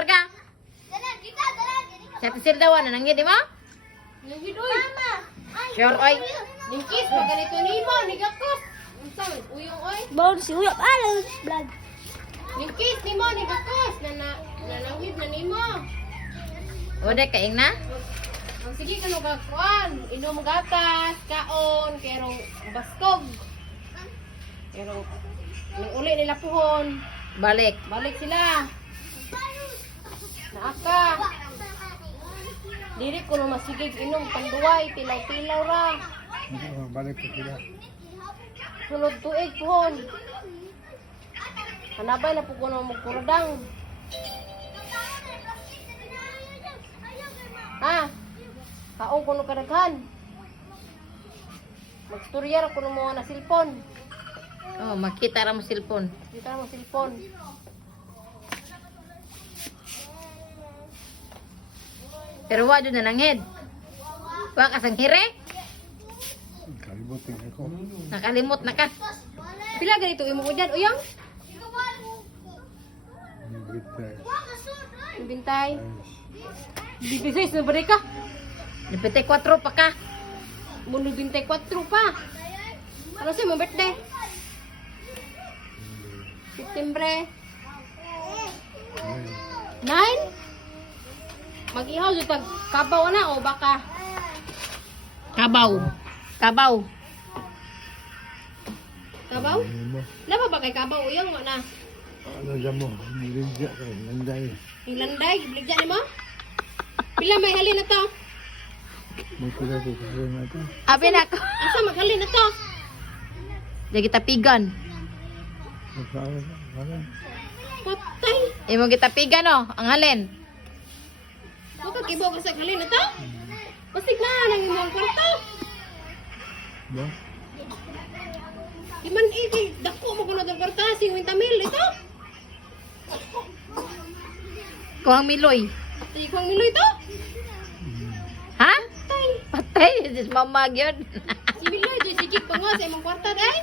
karga. Sa tisir daw na nangyay di mo? Nangyay doy. Sure oy. Ningkis, maganito ni mo, nigakos. Unsang, uyong oy. Bawal si Uyap. Alam, vlog. Ningkis ni mo, nigakos. Nananghid na ni mo. O de kaing na. Ang sige ka nung kakuan. Inom gatas, kaon, kerong baskog. Kerong, may uli nila puhon. Balik. Balik sila. Naaka. Diri ko nung masigig inom panduway, tilaw-tilaw ra. Balik ko sila. Sulod tuig puhon. Hanabay na po ko nung magkuradang. Ha? Kaong ko nung kadaghan. Magstorya ra ko nung mga na cellphone. Oh, makita ra mo cellphone. Dito na mo cellphone. Pero wa jud na nanghid. Wa ka sang hire? Kalimutin ako. Nakalimot na ka. Pila ganito imo ko dyan, uyang? Bintay. Bintay. Bibisay na ba ka? Napitay 4 pa ka. Mundo bintay 4 pa. Ano sa'yo mo birthday? September 9? Mag-ihaw dito tag kabaw na o baka Kabaw. Kabaw. kabaw? Ano mo? Laba ba kay kabaw uyang mo na? Ano dyan mo? Niligya ka. Nanday. Inglanday, gibligya ni mo? Pila may halin na to? May sila ko kasi na ito. Abi na ko. Asa maghalin na to? Di kita pigan. Magkakaroon. Ano? Patay. Imo kita pigan no, ang halin. Huwag ibo ka sa halin na to? Pasig na nang imong kwarto. Ba? Di man iki, dako mo kuno ng kwarta, 50 mil ito. Kuang miloy. Di ko ang milo ito. Ha? Patay. This mama gyud. Si Miloy, di sikip pa nga sa imong kwarta day.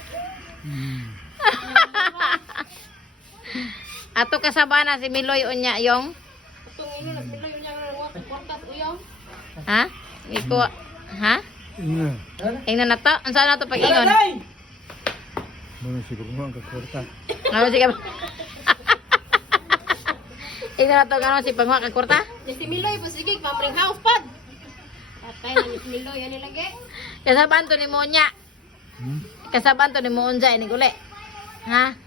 Ato kasabana si Miloy unya yung. Itong ilo, nagmiloy yun niya ng kwarta at uyong. Ha? Iko. Ha? Ina. Ingnan na to. Unsa na to pag ingon? Muna siguro mo ang kakwarta. Ano si Ingnan na to gano si pangwa kag kwarta? Di si Miloy, po sige, pamring house pad. Patay na ni si Miloy, yan nilagay. Kasaban to ni mo nya. Hmm? Kasaban to ni mo unsa ini guli. Ha?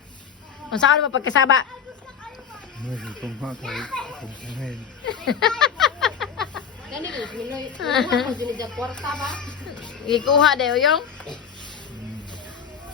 Unsa ano pagkasaba? May itong mga itong sangin. Yan nilagay si Miloy. Ano ko din sa kwarta ba? Gikuha de uyong.